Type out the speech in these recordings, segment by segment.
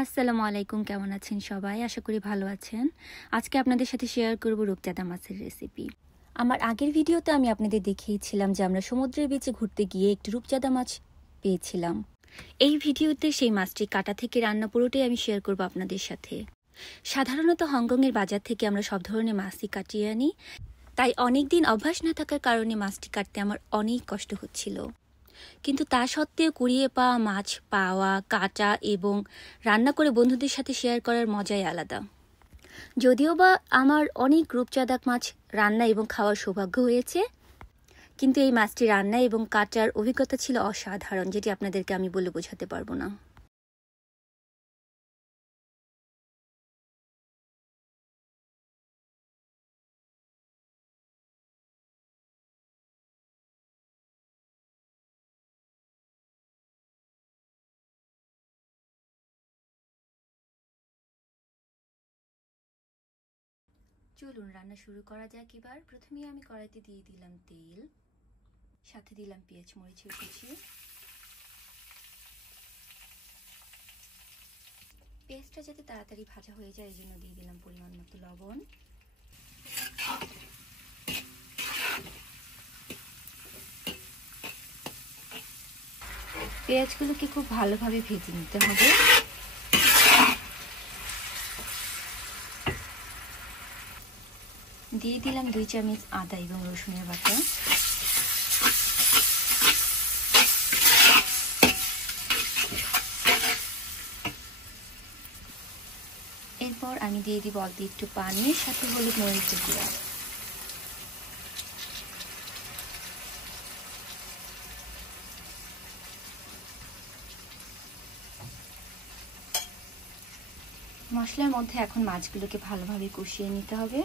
আসসালামু আলাইকুম, কেমন আছেন সবাই? আশা করি ভালো আছেন। আজকে আপনাদের সাথে শেয়ার করব রূপচাঁদা মাছের রেসিপি। আমার আগের ভিডিওতে আমি আপনাদের দেখিয়েছিলাম যে আমরা সমুদ্রের বিচে ঘুরতে গিয়ে একটি রূপচাঁদা মাছ পেয়েছিলাম। এই ভিডিওতে সেই মাছটি কাটা থেকে রান্না পুরোটাই আমি শেয়ার করব আপনাদের সাথে। সাধারণত হংকংয়ের বাজার থেকে আমরা সব ধরনের মাছই কাটিয়ে আনি, তাই অনেক দিন অভ্যাস না থাকার কারণে মাছটি কাটতে আমার অনেক কষ্ট হচ্ছিল। কিন্তু তা সত্ত্বেও কুড়িয়ে পাওয়া মাছ পাওয়া, কাটা এবং রান্না করে বন্ধুদের সাথে শেয়ার করার মজাই আলাদা। যদিও বা আমার অনেক রূপচাঁদা মাছ রান্না এবং খাওয়ার সৌভাগ্য হয়েছে, কিন্তু এই মাছটি রান্না এবং কাটার অভিজ্ঞতা ছিল অসাধারণ, যেটি আপনাদেরকে আমি বলে বোঝাতে পারবো না। চলুন রান্না শুরু করা যাক। এবার প্রথমেই আমি কড়াইতে দিয়ে দিলাম তেল, সাথে দিলাম পেঁয়াজ মরিচের কুচি। পেঁয়াজটা যাতে তাড়াতাড়ি ভাজা হয়ে যায় এই জন্য দিয়ে দিলাম পরিমাণ মতো লবণ। পেঁয়াজগুলোকে খুব ভালোভাবে ভেজে নিতে হবে। দিয়ে দিলাম 2 চামচ আদা এবং রসুনের বাটা। এরপর আমি দিয়ে দিব অল্প একটু পানি, সাথে হলুদ মরিচের গুঁড়া। মশলার মধ্যে এখন মাছগুলোকে ভালোভাবে কষিয়ে নিতে হবে।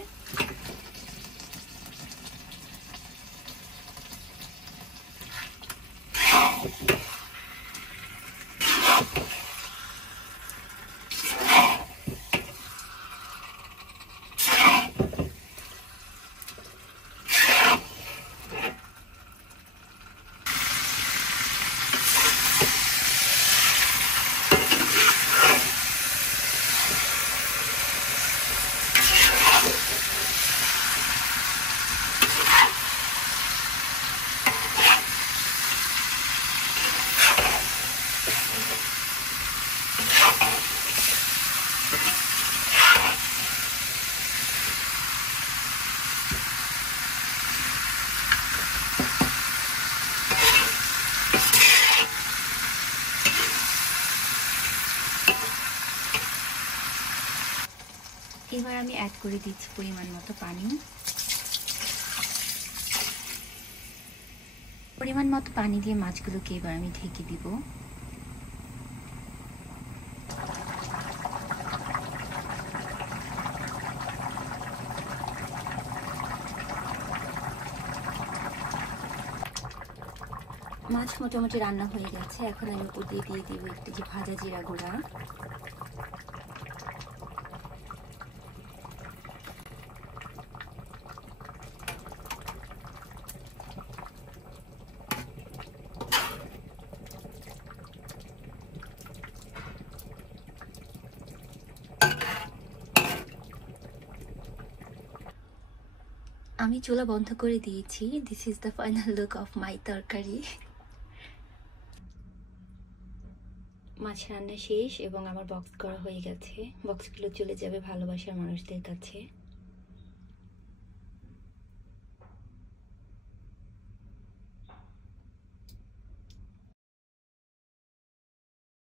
এবার আমি অ্যাড করে দিচ্ছি পরিমাণ মতো পানি। পরিমাণ মতো পানি দিয়ে মাছগুলোকে এবার আমি ঢেকে দিব। মাছ মোটামুটি রান্না হয়ে গেছে। এখন আমি উপর দিয়ে দিয়ে দিব একটু যে ভাজা জিরা গুঁড়া। আমি চুলা বন্ধ করে দিয়েছি। This is the final look of my তরকারি। মাছ রান্না শেষ এবং আমার বক্স করা হয়ে গেছে। বক্সগুলো চলে যাবে ভালোবাসার মানুষদের কাছে।